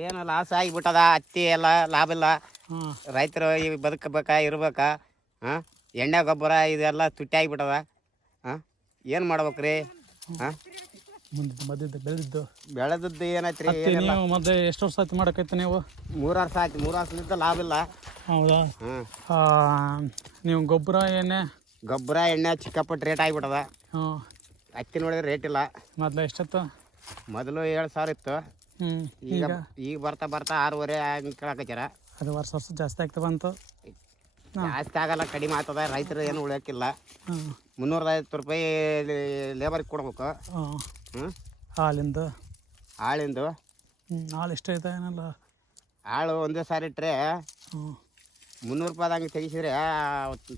ಏನು ಲಾಸ್ ಆಗಿಬಿಟ್ಟದ. ಹತ್ತಿ ಎಲ್ಲ ಲಾಭ ಇಲ್ಲ. ರೈತರು ಈ ಬದುಕಬೇಕಾ ಇರ್ಬೇಕಾ? ಹಾಂ, ಎಣ್ಣೆ ಗೊಬ್ಬರ ಇದೆಲ್ಲ ತುಟ್ಟಿ ಆಗಿಬಿಟ್ಟದ. ಹಾಂ, ಏನು ಮಾಡ್ಬೇಕ್ರಿ? ಹಾಂ, ಬೆಳೆದದ್ದು ಏನೈತ್ರಿ? ನೀವು ಮತ್ತೆ ಎಷ್ಟು ವರ್ಷ ಆಯ್ತು ಮಾಡಕೈತೆ ನೀವು? 3 ವರ್ಷ ಆಯ್ತು. 3 ವರ್ಷದಿಂದ ಲಾಭ ಇಲ್ಲ. ಹೌದಾ? ನೀವು ಗೊಬ್ಬರ ಎಣ್ಣೆ ಸಿಕ್ಕಾಪಟ್ಟು ರೇಟ್ ಆಗಿಬಿಟ್ಟದ. ಹತ್ತಿ ನೋಡಿದ್ರೆ ರೇಟ್ ಇಲ್ಲ. ಮೊದಲು ಎಷ್ಟಿತ್ತು? ಮೊದಲು 7,000 ಇತ್ತು. ಈಗ ಬರ್ತಾ 6,500 ಹಂಗೆ ಕೇಳಕತ್ತಾರ. ಅದು ವರ್ಷ ಜಾಸ್ತಿ ಆಗ್ತಾ ಬಂತು. ಜಾಸ್ತಿ ಆಗಲ್ಲ, ಕಡಿಮೆ ಆಗ್ತದ. ರೈತರು ಏನು ಉಳಿಯೋಕ್ಕಿಲ್ಲ. 350 ರೂಪಾಯಿ ಲೇಬರ್ಗೆ ಕೊಡ್ಬೇಕು. ಹಾಲಿಂದು ಹಾಳು ಎಷ್ಟು ಐತೆ ಏನಲ್ಲ? ಹಾಳು ಒಂದೇ ಸಾರಿ ಇಟ್ಟರೆ 300 ರೂಪಾಯಿ ಹಂಗೆ ತೆಗಿಸಿದ್ರೆ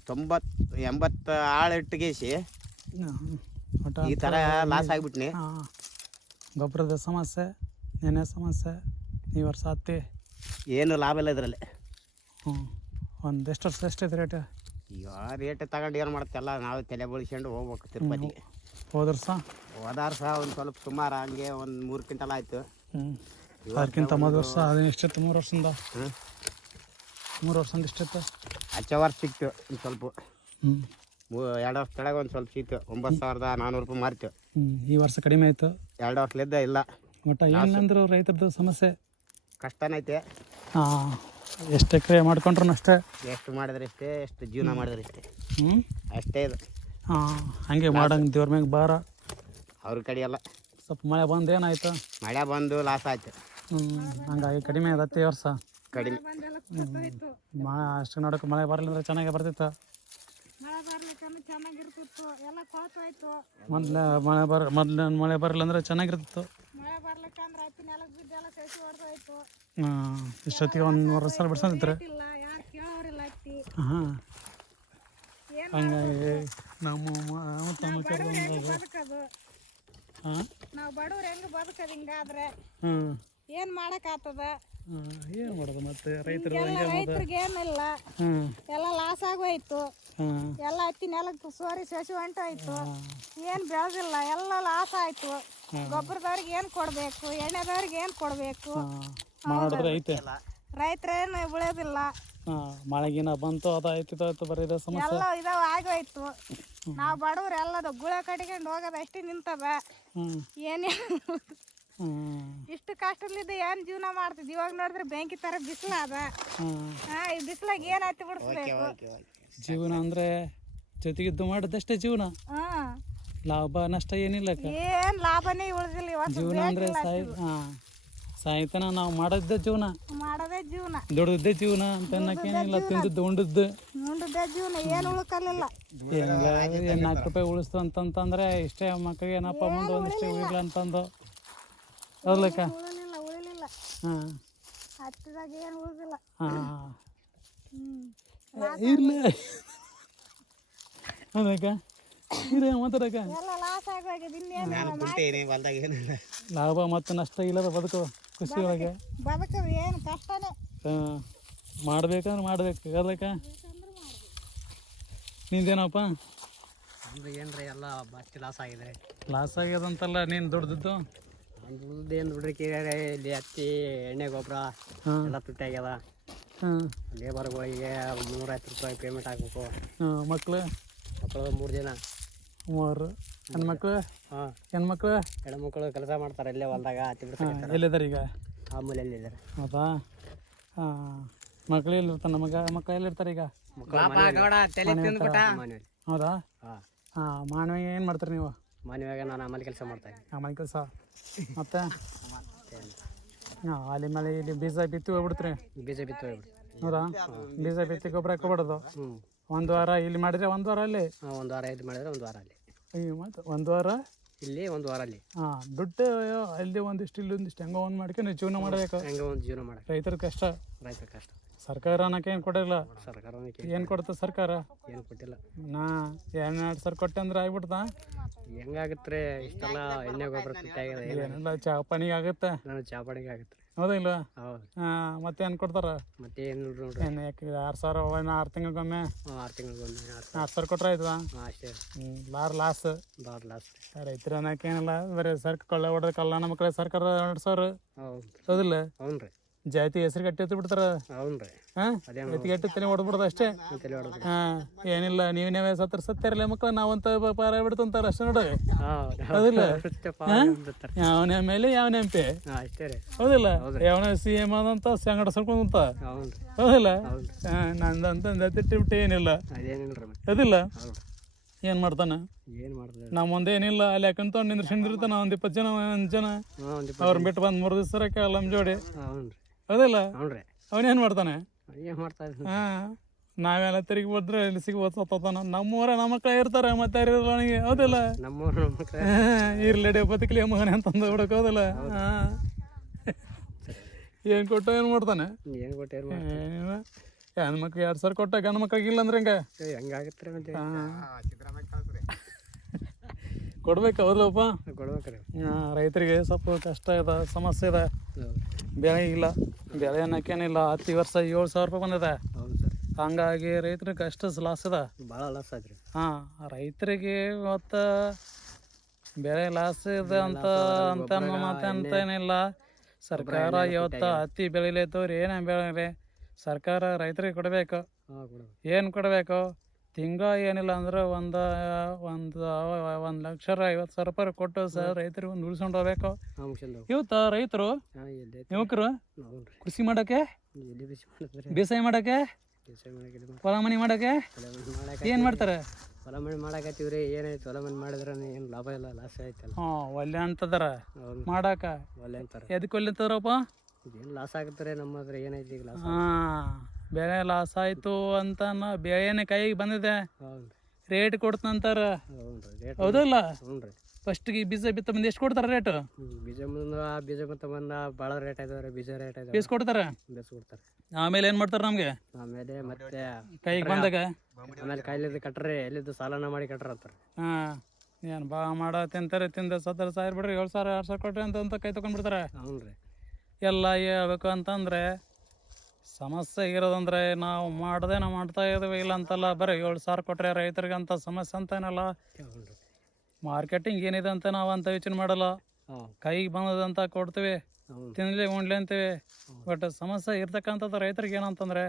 90-80 ಹಾಳು ಇಟ್ಟುಗೇಸಿ ಈ ಥರ ಲಾಸ್ ಆಗಿಬಿಟ್ನಿ. ಗೊಬ್ಬರದ ಸಮಸ್ಯೆ, ಎಣ್ಣೆ ಸಮಸ್ಯೆ, ಈ ವರ್ಷ ಹತ್ತಿ ಏನು ಲಾಭ ಇಲ್ಲ ಇದರಲ್ಲಿ. ಎಷ್ಟು ವರ್ಷ ಎಷ್ಟೈತೆ ರೇಟ್? ಈಗ ರೇಟ್ ತಗೊಂಡು ಏನು ಮಾಡ್ತೆಲ್ಲ ನಾವು ತಲೆ ಬಳಸ್ಕೊಂಡು ಹೋಗ್ಬೇಕು ತಿರುಪತಿಗೆ. ಹೋದ ವರ್ಷ ಒಂದು ಸ್ವಲ್ಪ ಸುಮಾರು ಹಂಗೆ ಒಂದು 3 ಕ್ವಿಂಟಲ್ ಆಯಿತು. ಅದಕ್ಕಿಂತ ಮೊದಲು ವರ್ಷ ಅದೇನು ಎಷ್ಟಿತ್ತು? 3 ವರ್ಷದಿಂದ 3 ವರ್ಷದಿಂದ ಎಷ್ಟಿತ್ತು? ಹಚ್ಚ ವರ್ಷ ಸಿಕ್ತು ಒಂದು ಸ್ವಲ್ಪ. 2 ವರ್ಷ ಕೆಳಗೆ ಒಂದು ಸ್ವಲ್ಪ ಸಿಕ್ತು. 9,400 ರೂಪಾಯಿ ಮಾರ್ತು. ಈ ವರ್ಷ ಕಡಿಮೆ ಆಯಿತು. 2 ವರ್ಷಲಿದ್ದ ಇಲ್ಲ. ಒಟ್ಟು ಏನಂದ್ರೆ ರೈತರದ್ದು ಸಮಸ್ಯೆ ಕಷ್ಟನೈತೆ. ಎಷ್ಟು ಎಕರೆ ಮಾಡ್ಕೊಂಡ್ರು ಅಷ್ಟೇ. ಎಷ್ಟು ಮಾಡಿದ್ರೆ ಅಷ್ಟೇ, ಎಷ್ಟು ಜೀವನ ಮಾಡಿದ್ರೆ ಅಷ್ಟೇ. ಅಷ್ಟೇ ಇದು. ಹಂಗೆ ಮಾಡಂಗೆ ದೇವ್ರ ಮ್ಯಾಗ ಭಾರ. ಅವ್ರ ಕಡೆ ಎಲ್ಲ ಸ್ವಲ್ಪ ಮಳೆ ಬಂದು ಏನಾಯ್ತು? ಮಳೆ ಬಂದು ಲಾಸ್ ಆಯ್ತು. ಹಂಗಾಗಿ ಕಡಿಮೆ ಆದತ್ತೆ ಈ ವರ್ಷ. ಕಡಿಮೆ ಅಷ್ಟು ನೋಡೋಕೆ ಮಳೆ ಬರಲಿಲ್ಲ ಅಂದ್ರೆ ಚೆನ್ನಾಗಿ ಬರ್ತಿತ್ತು. ಮೊದಲು ಮಳೆ ಬರಲಿಲ್ಲ ಅಂದ್ರೆ ಚೆನ್ನಾಗಿರ್ತಿತ್ತು. ಇಷ್ಟೊತ್ತಿಗೆ ಒಂದು 3 ವರ್ಷ ಬಿಡ್ಸಂತಿದ್ರೆ. ಹಂಗಾಗಿ ನಾವು ಬಡವ್ರು ಹೆಂಗ್ ಬದುಕದ ಹಿಂಗಾದ್ರೆ ಏನ್ ಮಾಡಕ್ ಆತದ? ಏನ್ ಮಾಡೋದು ಮತ್ತೆ? ರೈತರಿಗೆ ಏನಿಲ್ಲ, ಎಲ್ಲ ಲಾಸ್ ಆಗೋಯ್ತು. ಎಲ್ಲ ಹತ್ತಿ ನೆಲಕ್ಕೆ ಸೋರಿ ಸಸಿ ಹೊಂಟೋಯ್ತು. ಏನ್ ಬೆಳೆದಿಲ್ಲ, ಎಲ್ಲ ಲಾಸ್ ಆಯ್ತು. ಗೊಬ್ಬರದವ್ರಿಗೆ ಏನ್ ಕೊಡ್ಬೇಕು, ಎಣ್ಣೆದವ್ರಿಗೆ ಏನ್ ಕೊಡ್ಬೇಕು? ರೈತರೇನು ಉಳಿಯೋದಿಲ್ಲ. ಮಳೆಗಿನ ಬಂತು, ಅದಾಯ್ತು ಬರೀ ಸಮಸ್ಯೆ ಎಲ್ಲ ಇದಾವ ಆಗೋಯ್ತು. ನಾವು ಬಡವ್ರು ಎಲ್ಲದ ಗುಳ ಕಟ್ಕೊಂಡು ಹೋಗೋದು ಅಷ್ಟೇ ನಿಂತದ. ಏನೇ ಇಷ್ಟು ಕಷ್ಟದಿಂದ ಏನ್ ಜೀವನ ಮಾಡ್ತಿದ್? ಇವಾಗ ನೋಡಿದ್ರೆ ಬೆಂಕಿ ತರ ಬಿಸಿಲು ಅದ. ಈ ಬಿಸಿಲಾಗ ಏನ್ ಹತ್ತಿ ಬಿಡಿಸ್ಬೇಕು? ಜೀವನ ಅಂದ್ರೆ ಜೊತೆಗಿದ್ದು ಮಾಡಿದಷ್ಟೇ ಜೀವನ. ಲಾಭ ನಷ್ಟ ಏನಿಲ್ಲ. ಏನ್ ಲಾಭನೇ ಉಳಿದಿಲ್ಲ. ಜೀವನ ಅಂದ್ರೆ ಸಾಯ್ತನ ನಾವು ಮಾಡೋದೇ ಜೀವನ, ದುಡ್ದದ್ದೇ ಜೀವನ ಅಂತ ಅನ್ನಕ್ಕೇನಿಲ್ಲ. ತಿಂದದ್ದು ಉಂಡದ್ದು ಜೀವನ, ಏನು ಉಳ್ಕಲಿಲ್ಲ. ಹೆಂಗ 4 ರೂಪಾಯಿ ಉಳಿಸ್ತು ಅಂತಂತಂದ್ರೆ ಇಷ್ಟೇ ಮಕ್ಕಳಿಗೆ ಏನಪ್ಪ ಮುಂದೆ ಒಂದಿಷ್ಟೇ ಉಳಿಲ್ಲ ಅಂತಂದು ಅದ್ಲಕ್ಕ. ಇರ್ಲಿ ಅದಕ್ಕ ಮಾತಾಡಕ ಲಾಭ ಮತ್ತು ನಷ್ಟ ಇಲ್ಲದ ಬದುಕು ಖುಷಿ ಒಳಗೆ ಮಾಡ್ಬೇಕಂದ್ರೆ ಮಾಡ್ಬೇಕು. ಅದಕ್ಕ ನಿಂದೇನಪ್ಪ? ಏನ್ರಿ ಎಲ್ಲ ಅಷ್ಟು ಲಾಸ್ ಆಗ್ಯದಂತಲ್ಲ. ನೀನು ದುಡ್ದದ್ದು ಏನು ದುಡ್ರಿಕೆ ಇಲ್ಲಿ ಹತ್ತಿ ಎಣ್ಣೆ ಗೊಬ್ಬರ ಎಲ್ಲ ತುಟ್ಟಿ ಆಗ್ಯದ. ಲೇಬರ್ಗಳಿಗೆ 350 ರೂಪಾಯಿ ಪೇಮೆಂಟ್ ಹಾಕ್ಬೇಕು. ಮಕ್ಕಳು 3 ಜನ. 3 ಹೆಣ್ಮಕ್ಳು? ಹೆಣ್ಮಕ್ಳು ಕೆಲಸ ಮಾಡ್ತಾರೆ ಇಲ್ಲೇ ಹೊಲ್ದಾಗ. ಹತ್ತಿ ಬಿಡ್ತಾರೆ. ಎಲ್ಲಿದ್ದಾರೆ ಈಗ? ಆಮೇಲೆ ಎಲ್ಲಿದ್ದಾರೆ? ಹೌದಾ? ಮಕ್ಳು ಎಲ್ಲಿರ್ತಾನೆ? ಮಕ್ಕಳು ಎಲ್ಲಿರ್ತಾರೆ ಈಗ? ಹೌದಾ? ಮಾನವ ಏನು ಮಾಡ್ತಾರೆ ನೀವು? ಮನೆಯಾಗ ನಾನು ಆಮೇಲೆ ಕೆಲಸ ಮಾಡ್ತೇನೆ. ಆಮೇಲೆ ಕೆಲಸ ಮತ್ತೆ ಅಲ್ಲಿ ಮೇಲೆ ಇಲ್ಲಿ ಬೀಜ ಬಿತ್ತಿ ಹೋಗ್ಬಿಡ್ತೀರಿ? ಬೀಜ ಬಿತ್ತಿ ಹೋಗ್ಬಿಡ್ತೀವಿ. ಹೌದಾ? ಬೀಜ ಬಿತ್ತಿ ಗೊಬ್ಬರ ಹಾಕೋಬಿಡೋದು. 1 ವಾರ ಇಲ್ಲಿ ಮಾಡಿದ್ರೆ 1 ವಾರ ಅಲ್ಲಿ. 1 ವಾರ ಇಲ್ಲಿ ಮಾಡಿದ್ರೆ 1 ವಾರ ಅಲ್ಲಿ. 1 ವಾರ ಇಲ್ಲಿ 1 ವಾರ ಅಲ್ಲಿ. ದುಡ್ಡು ಅಲ್ಲಿ ಒಂದಿಷ್ಟು ಇಲ್ಲಿ ಒಂದಿಷ್ಟು ಹೆಂಗೋ ಒಂದು ಮಾಡ್ಕೊಂಡು ಜೀವನ ಮಾಡಬೇಕು. ಹೆಂಗೋ ಒಂದು ಜೀವನ ಮಾಡಬೇಕು. ರೈತರ ಕಷ್ಟ. ಸರ್ಕಾರ ಅನ್ನಕ್ಕೆ ಏನು ಕೊಟ್ಟಿಲ್ಲ. ಸರ್ಕಾರ ಏನು ಕೊಡ್ತದೆ ಸರ್ಕಾರ? ಏನು ಕೊಟ್ಟಿಲ್ಲ. 2 ಸಾವಿರ ಕೊಟ್ಟೆ ಅಂದ್ರೆ ಆಗ್ಬಿಡ್ತಾ? ಹೆಂಗಾಗತ್ತೆ ಇಷ್ಟೆಲ್ಲ ಎಣ್ಣೆ ಗೊಬ್ಬರ ತುಟ್ಟಿ ಆಗಿದೆ. ಏನೆಲ್ಲ ಚಾ ಪಾನಿಗೆ ಆಗುತ್ತೆ. ಚಾ ಪಾನಿಗೆ ಆಗುತ್ತೆ. ಹೌದಾ ಇಲ್ಲ? ಹೌದು. ಮತ್ತೇನು ಕೊಡ್ತಾರ? ಮತ್ತೆ ಏನು ನೋಡ್ರಿ, ಏನು ಯಾಕೆ 6,000 6 ತಿಂಗಳಿಗೊಮ್ಮೆ 6 ತಿಂಗಳಿಗೊಮ್ಮೆ 4,000 ಕೊಟ್ರೆ ಆಯ್ತದ? ಅಷ್ಟೇ ಲಾಸ್ ಬಾರ್ ಲಾಸ್ಟ್. ರೈತರು ಅನ್ನೋಕೇನಿಲ್ಲ, ಬರೀ ಕಳ್ಳ ಹೊಡೆದ ಕಲ್ಯಾಣ ಮಕ್ಕಳ ಸರ್ಕಾರ ನಡೆಸೋರು. ಹೌದು. ಹೌದಿಲ್ಲ? ಹ್ಞೂ ರೀ. ಜಾತಿ ಹೆಸರು ಕಟ್ಟಿ ಬಿಡ್ತಾರ. ಹ್ಞೂ ರೀ. ಎತ್ತಿಗೆಟ್ಟು ತಲೆ ಹೊಡೆದ್ಬಿಡೋದು ಅಷ್ಟೇ. ಏನಿಲ್ಲ, ನೀವೇ ಸತ್ತಿರಲ್ಲ ಮಕ್ಕಳು ನಾವಂತ ಪಾರ ಬಿಡ್ತಂತಾರ ಅಷ್ಟೇ ನೋಡ್ರಿ. ಹೌದಿಲ್ಲ? ಯಾವನ ಮೇಲೆ ಯಾವನ ಎಂಪಿ, ಹೌದಿಲ್ಲ? ಯಾವನ CM ಆದಂತ ಸಂಗಡ ಸರ್ಕೊಂತ, ಹೌದಿಲ್ಲ? ನಂದಂತ ತಿಟ್ಟಿಬಿಟ್ಟು ಏನಿಲ್ಲ, ಹೌದಿಲ್ಲ? ಏನ್ ಮಾಡ್ತಾನ? ನಮ್ಮ ಮುಂದೆ ಏನಿಲ್ಲ, ಅಲ್ಲಿ ಯಾಕಂತ ನಿಂದಿರ್ತಾನ ಒಂದ್ 20 ಜನ ಅವ್ರನ್ನ ಬಿಟ್ಟು ಬಂದ್ 3 ದಿವಸ ನಮ್ಮ ಜೋಡಿ, ಹೌದಿಲ್ಲ? ಅವನೇನ್ ಮಾಡ್ತಾನೆ? ನಾವೆಲ್ಲ ತಿರುಗಿ ಹೋದ್ರೆ ಇಲ್ಲಿ ಸಿಗ್ಬೋತಾನ. ನಮ್ಮೂರ ನಮ್ಮ ಮಕ್ಕಳ ಇರ್ತಾರ, ಮತ್ತೆ ಯಾರಿರಲ್ಲ ನನಗೆ, ಹೌದಿಲ್ಲ? ಇರ್ಲೇಡಿ ಬದುಕಲಿ ಮಗನೇ ಅಂತಂದು ಬಿಡಕ್, ಹೌದಿಲ್ಲ? ಏನ್ ಕೊಟ್ಟ ಏನ್ ಮಾಡ್ತಾನೆ? ಹೆಣ್ ಮಕ್ಳು 2,000 ಕೊಟ್ಟ, ಗಂಡ ಮಕ್ಳಿಗೆ ಇಲ್ಲ ಅಂದ್ರೆ ಹೆಂಗಾಗತ್ತೆ? ಕೊಡ್ಬೇಕು, ಹೌದಲ್ಲಪ್ಪ? ರೈತರಿಗೆ ಸ್ವಲ್ಪ ಕಷ್ಟ ಇದೆ, ಸಮಸ್ಯೆ ಇದೆ. ಬೆಳೆ ಇಲ್ಲ, ಬೆಳೆ ಅನ್ನೋಕೇನಿಲ್ಲ. ಹತ್ತಿ ವರ್ಷ 7,000 ರೂಪಾಯಿ ಬಂದಿದೆ. ಹಂಗಾಗಿ ರೈತರಿಗೆ ಅಷ್ಟು ಲಾಸ್ ಇದೆ, ಭಾಳ ಲಾಸ್ ಆಯ್ತು. ರೈತರಿಗೆ ಇವತ್ತು ಬೆಳೆ ಲಾಸ್ ಇದೆ ಅಂತ ಏನಿಲ್ಲ. ಸರ್ಕಾರ ಇವತ್ತು ಹತ್ತಿ ಬೆಳಿಲತ್ತವ್ರಿ, ಏನೇ ಬೆಳೆ ಸರ್ಕಾರ ರೈತರಿಗೆ ಕೊಡಬೇಕು. ಏನು ಕೊಡಬೇಕು? ಏನಿಲ್ಲ ಅಂದ್ರೆ ಒಂದು 1,50,000 ರೂಪಾಯಿ ಕೊಟ್ಟು ರೈತರಿಗೆ ಒಂದು ಉಳಿಸ್ಕೊಂಡು ಹೋಗ್ಬೇಕು. ಇವತ್ತು ರೈತರು ಯುವಕರು ಕೃಷಿ ಮಾಡಕ್ಕೆ, ಬೇಸಾಯ ಮಾಡಕ್ಕೆ, ಹೊಲ ಮನೆ ಮಾಡಕ್ಕೆ ಏನ್ ಮಾಡ್ತಾರೆ? ಹೊಲ ಮನೆ ಮಾಡಕತ್ತೀವ್ರಿ. ಏನಾಯ್ತು? ಹೊಲ ಮನೆ ಮಾಡಿದ್ರೆ ಏನು ಲಾಭ ಇಲ್ಲ, ಲಾಸ್ ಆಯ್ತಲ್ಲ. ಒಲ್ಲೆ ಅಂತದಾರ ಮಾಡಾಕ. ಒಲ್ಲೆ ಅಂತಾರೆ. ಎದಕ್ಕೆ ಒಲ್ಲೆ ಅಂತಾರಪ್ಪ? ಏನು ಲಾಸ್ ಆಗತ್ತಾರೆ ನಮ್ಮ ಹತ್ರ, ಏನೈತಿ ಈಗ ಲಾಸ್? ಬೆಳೆ ಲಾಸ್ ಆಯ್ತು ಅಂತ ಬೆಳೆನೇ ಕೈಗೆ ಬಂದಿದೆ, ರೇಟ್ ಕೊಡ್ತಂತಾರ, ಹೌದಲ್ಲ? ಫಸ್ಟ್ಗೆ ಬೀಜ ಬಿತ್ತ ಬಂದು ಎಷ್ಟು ಕೊಡ್ತಾರ ರೇಟ್? ಬೀಜ ಬಿತ್ತ ಬಂದ ಭಾಳ ರೇಟ್ ಆಯ್ತವ್ರೆ. ಬೀಜ ರೇಟ್ ಆಯ್ತು, ಬೀಸ್ ಕೊಡ್ತಾರೆ. ಆಮೇಲೆ ಏನ್ ಮಾಡ್ತಾರ ನಮ್ಗೆ? ಆಮೇಲೆ ಮತ್ತೆ ಕೈಗೆ ಬಂದಾಗ ಆಮೇಲೆ ಕಾಯಿಲೆ ಕಟ್ರೆ ಎಲ್ಲಿದ್ದು ಸಾಲನ ಮಾಡಿ ಕಟ್ರ ಅಂತಾರೆ. ಏನು ಬಾ ತಿಂತಾರೆ, ತಿಂದ 70,000 ಬಿಡ್ರಿ, 7,000 8,000 ಕೊಟ್ರಿ ಅಂತ ಕೈ ತಗೊಂಡ್ಬಿಡ್ತಾರೆ. ಹ್ಞೂ ರೀ. ಎಲ್ಲ ಹೇಳ್ಬೇಕು ಅಂತಂದ್ರೆ ಸಮಸ್ಯೆ ಇರೋದಂದ್ರೆ ನಾವು ಮಾಡ್ತಾ ಇದ್ದೀವಿ, ಇಲ್ಲ ಅಂತಲ್ಲ. ಬರೀ 7,000 ಕೊಟ್ರೆ ರೈತರಿಗೆ ಅಂತ ಸಮಸ್ಯೆ ಅಂತ ಏನಲ್ಲ. ಮಾರ್ಕೆಟಿಂಗ್ ಏನಿದೆ ಅಂತ ನಾವು ಅಂತ ಯೋಚನೆ ಮಾಡಲ್ಲ. ಕೈಗೆ ಬಂದದಂತ ಕೊಡ್ತೀವಿ, ತಿನ್ಲಿ ಉಣ್ಲಿ ಅಂತೀವಿ. ಬಟ್ ಸಮಸ್ಯೆ ಇರ್ತಕ್ಕಂಥದ್ದು ರೈತರಿಗೆ ಏನಂತಂದ್ರೆ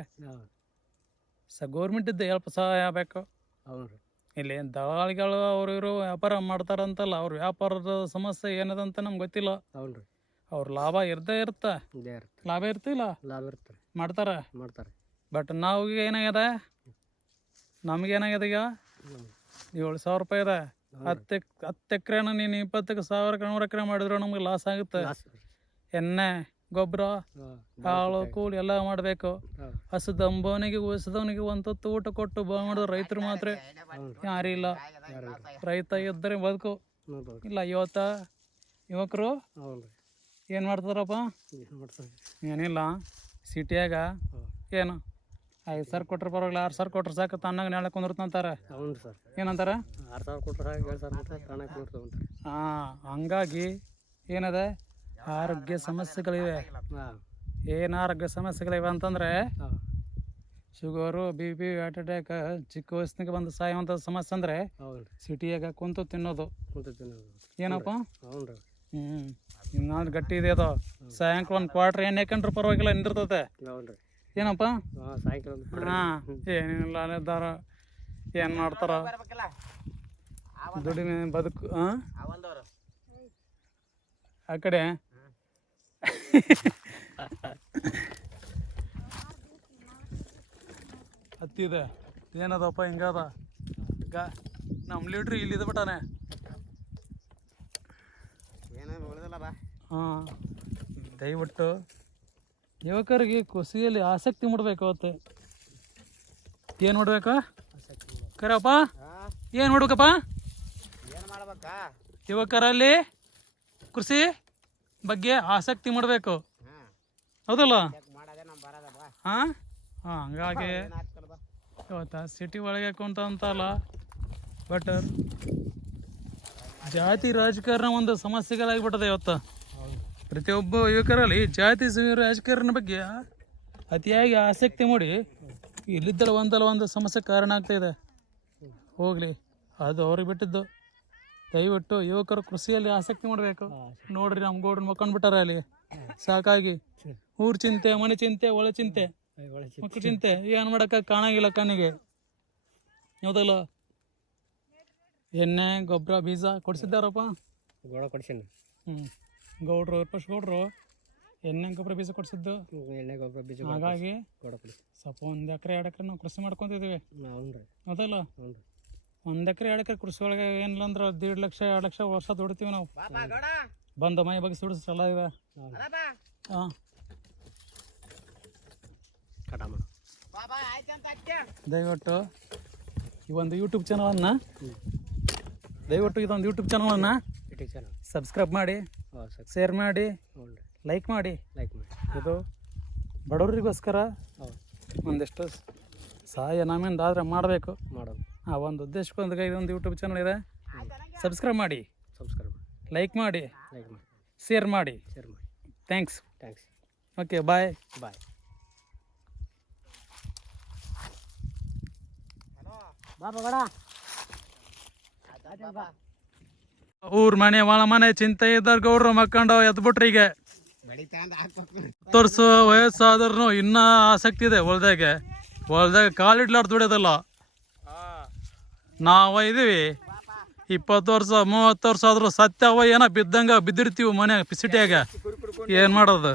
ಗೌರ್ಮೆಂಟ್ ಇದ್ದು ಹೆಲ್ಪ್ ಸಹಾಯ ಆಗಬೇಕು. ಇಲ್ಲಿ ದಳಾಳಿಗಳು ಅವರು ಇವರು ವ್ಯಾಪಾರ ಮಾಡ್ತಾರಂತಲ್ಲ, ಅವ್ರ ವ್ಯಾಪಾರದ ಸಮಸ್ಯೆ ಏನದಂತ ನಮ್ಗೆ ಗೊತ್ತಿಲ್ಲ. ಅವ್ರ ಲಾಭ ಇರ್ದೇ ಇರುತ್ತೆ, ಲಾಭ ಇರ್ತಿಲ್ಲ, ಮಾಡ್ತಾರ. ಬಟ್ ನಾವು ಏನಾಗ್ಯದ, ನಮ್ಗೇನಾಗ್ಯದ ಈಗ 7,000 ರೂಪಾಯಿ ಇದೆ. 10 ಎಕರೆನ ನೀನು 20,000 100 ಎಕರೆ ಮಾಡಿದ್ರು ನಮ್ಗೆ ಲಾಸ್ ಆಗುತ್ತೆ. ಎಣ್ಣೆ, ಗೊಬ್ಬರ, ಕಾಳು, ಕೂಲಿ ಎಲ್ಲ ಮಾಡಬೇಕು. ಹಸದವನಿಗೆ ಉಳಿಸದವನಿಗೆ ಒಂದೊತ್ತು ಊಟ ಕೊಟ್ಟು ಮಾಡಿದ್ರು ರೈತರು ಮಾತ್ರ ಯಾರಿಲ್ಲ. ರೈತ ಇದ್ದರೆ ಬದುಕು ಇಲ್ಲ. ಯುವಕರು ಏನು ಮಾಡ್ತಾರಪ್ಪ? ಏನಿಲ್ಲ, ಸಿಟಿಯಾಗ ಏನು 5,000 ಕೊಟ್ರೆ ಪರವಾಗಿಲ್ಲ, 6,000 ಕೊಟ್ರೆ ಸಾಕು, ತಣ್ಣಗೆ ನಾಳೆ ಕುಂದಿರ್ತಂತಾರೆ. ಏನಂತಾರ? 6,000 ಕೊಟ್ರೆ 7,000 ಹಂಗಾಗಿ ಏನದೆ, ಆರೋಗ್ಯ ಸಮಸ್ಯೆಗಳಿವೆ. ಏನು ಆರೋಗ್ಯ ಸಮಸ್ಯೆಗಳಿವೆ ಅಂತಂದ್ರೆ ಶುಗರು, BP, ಹಾರ್ಟ್ ಅಟ್ಯಾಕ್, ಚಿಕ್ಕ ವಯಸ್ಸಿನಾಗ ಬಂದು ಸಾಯುವಂಥ ಸಮಸ್ಯೆ ಅಂದ್ರೆ ಸಿಟಿಯಾಗ ಕುಂತು ತಿನ್ನೋದು. ಏನಪ್ಪ? ಇನ್ನಾದ್ರು ಗಟ್ಟಿ ಇದೆ ಅದು. ಸಾಯಂಕಾಲ 1 ಕ್ವಾರ್ಟರ್ ಎಣ್ಣೆ ಹಾಕೊಂಡ್ರೆ ಪರವಾಗಿಲ್ಲ, ನಿಂದಿರ್ತತೆ. ಏನಪ್ಪ? ಏನಿಲ್ಲ, ಅಲ್ಲಿದ್ದಾರ ಏನು ಮಾಡ್ತಾರ, ದುಡಿಮೆ ಬದುಕು. ಆ ಕಡೆ ಹತ್ತಿದೆ, ಏನದಪ್ಪ ಹಿಂಗದ. ನಮ್ಮ ಲೀಡ್ರಿ ಇಲ್ಲಿದೆ ಬಿಟ್ಟಾನೆ. ದಯವಿಟ್ಟು ಯುವಕರಿಗೆ ಕೃಷಿಯಲ್ಲಿ ಆಸಕ್ತಿ ಮೂಡಬೇಕು. ಅವತ್ತು ಏನು ನೋಡ್ಬೇಕು? ಕರಪ್ಪ ಏನು ನೋಡ್ಬೇಕಪ್ಪ? ಯುವಕರಲ್ಲಿ ಕೃಷಿ ಬಗ್ಗೆ ಆಸಕ್ತಿ ಮೂಡಬೇಕು, ಹೌದಲ್ಲ? ಹಂಗಾಗಿ ಇವತ್ತು ಸಿಟಿ ಒಳಗೆ ಕುಂತಂತಲ್ಲ, ಬಟ್ ಜಾತಿ ರಾಜಕಾರಣ ಒಂದು ಸಮಸ್ಯೆಗಳಾಗಿಬಿಟ್ಟದೆ ಇವತ್ತು. ಪ್ರತಿಯೊಬ್ಬ ಯುವಕರಲ್ಲಿ ಜಾತಿ ರಾಜಕಾರಣ ಬಗ್ಗೆ ಅತಿಯಾಗಿ ಆಸಕ್ತಿ ಮೂಡಿ ಇಲ್ಲಿದ್ದಲ್ಲ ಒಂದು ಸಮಸ್ಯೆ ಕಾರಣ ಆಗ್ತಾ ಇದೆ. ಹೋಗಲಿ, ಅದು ಅವ್ರಿಗೆ ಬಿಟ್ಟಿದ್ದು. ದಯವಿಟ್ಟು ಯುವಕರು ಕೃಷಿಯಲ್ಲಿ ಆಸಕ್ತಿ ಮಾಡಬೇಕು. ನೋಡ್ರಿ ನಮ್ಮ ಗೌಡ್ರು ಮಕ್ಕೊಂಡ್ಬಿಟ್ಟಾರ ಅಲ್ಲಿ ಸಾಕಾಗಿ. ಊರ್ ಚಿಂತೆ, ಮನೆ ಚಿಂತೆ, ಒಳ ಚಿಂತೆ, ಮಕ್ಕಳ ಚಿಂತೆ, ಏನು ಮಾಡೋಕೆ ಕಾಣಂಗಿಲ್ಲ ಕಣ್ಣಿಗೆ. ಹೌದಲ್ಲ? ಎಣ್ಣೆ ಗೊಬ್ಬರ ಬೀಜ ಕೊಡಿಸಿದ್ದಾರಪ್ಪ ಗೌಡ್ರು ಫಸ್ಟ್ ಗೌಡ್ರು ಎಣ್ಣೆ ಗೊಬ್ಬರ ಬೀಜ ಕೊಡಿಸಿದ್ದು. ಹಾಗಾಗಿ ಸ್ವಲ್ಪ 1 ಎಕರೆ 2 ಎಕರೆ ನಾವು ಕೃಷಿ ಮಾಡ್ಕೊತಿದ್ದೀವಿ. ಹೌದಲ್ಲ? 1 ಎಕರೆ 2 ಎಕರೆ ಕೃಷಿ ಒಳಗೆ ಏನಿಲ್ಲ ಅಂದ್ರೆ 1.5 ಲಕ್ಷ 2 ಲಕ್ಷ ವರ್ಷ ದುಡ್ತೀವಿ ನಾವು. ಬಂದ ಮೈ ಬಗ್ಗೆ ಸುಡಿಸಲ್ಲ ಇದೆ. ಹಾಂ, ದಯವಿಟ್ಟು ಈ ಒಂದು ಯೂಟ್ಯೂಬ್ ಚಾನಲನ್ನು ಇದೊಂದು ಯೂಟ್ಯೂಬ್ ಚಾನಲನ್ನು ಸಬ್ಸ್ಕ್ರೈಬ್ ಮಾಡಿ, ಶೇರ್ ಮಾಡಿ, ಲೈಕ್ ಮಾಡಿ. ಇದು ಬಡವರಿಗೋಸ್ಕರ ಒಂದಿಷ್ಟು ಸಹಾಯ ನಮ್ಮಿಂದ ಆದರೆ ಮಾಡಬೇಕು. ಆ ಒಂದು ಉದ್ದೇಶಕ್ಕೊಂದು ಇದೊಂದು ಯೂಟ್ಯೂಬ್ ಚಾನಲ್ ಇದೆ. ಸಬ್ಸ್ಕ್ರೈಬ್ ಮಾಡಿ, ಲೈಕ್ ಮಾಡಿ, ಶೇರ್ ಮಾಡಿ. ಥ್ಯಾಂಕ್ಸ್. ಓಕೆ, ಬಾಯ್. ಊರ್ ಮನೆ ಒಳ ಮನೆ ಚಿಂತೆ ಇದ್ದಾರ ಗೌಡ್ರು ಮಕ್ಕಂಡು ಎದ್ಬಿಟ್ರಿ. ಈಗ 10 ವರ್ಷ ವಯಸ್ಸಾದ್ರೂ ಇನ್ನೂ ಆಸಕ್ತಿ ಇದೆ ಹೊಲ್ದಾಗ ಕಾಲಿಡ್ಲಾರ್ದು ದುಡಿಯೋದಲ್ಲ. ನಾವು ಇದೀವಿ 20 ವರ್ಷ 30 ವರ್ಷ ಆದ್ರೂ ಸತ್ಯವ ಏನೋ ಬಿದ್ದಂಗ ಬಿದ್ದಿರ್ತೀವಿ ಮನೆ ಸಿಟಿಯಾಗ. ಏನು ಮಾಡೋದು?